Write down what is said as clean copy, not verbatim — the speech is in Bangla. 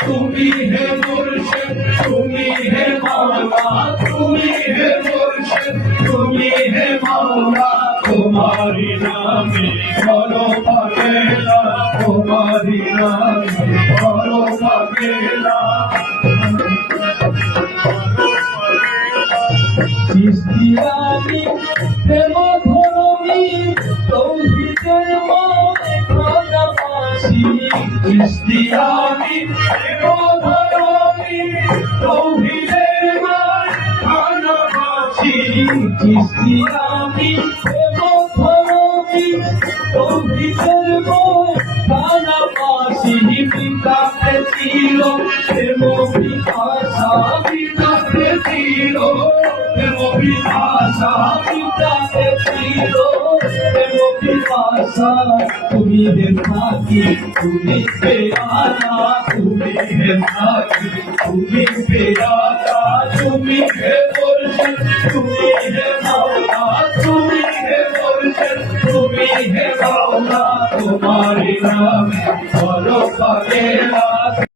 তুমি হে মুর্শিদ তুমি হে মাওলা তুমি হে মুর্শিদ তুমি হে মাওলা তোমারি নামে করো পাগেলা তোমারি নামে করো পাগেলা চিস্তিয়ানি প্রেম ধরমি তৌহিদের মনে খানাবাসী চিস্তিয়ানি প্রেম ধরমি তৌহিদের মনে খানাবাসী চিস্তিয়ানি প্রেম ধরমি তৌহিদের মনে খানাবাসী পিতাকে ছিল প্রেম পিপাসা পিতাকে ছিল তুমি হে সাথী তুমি পেয়ারা তুমি হে সাথী তুমি পেয়ারা তুমি হে মুর্শিদ তুমি হে মাওলা তুমি হে মুর্শিদ তুমি হে মাওলা তোমারি নামে করো পাগেলা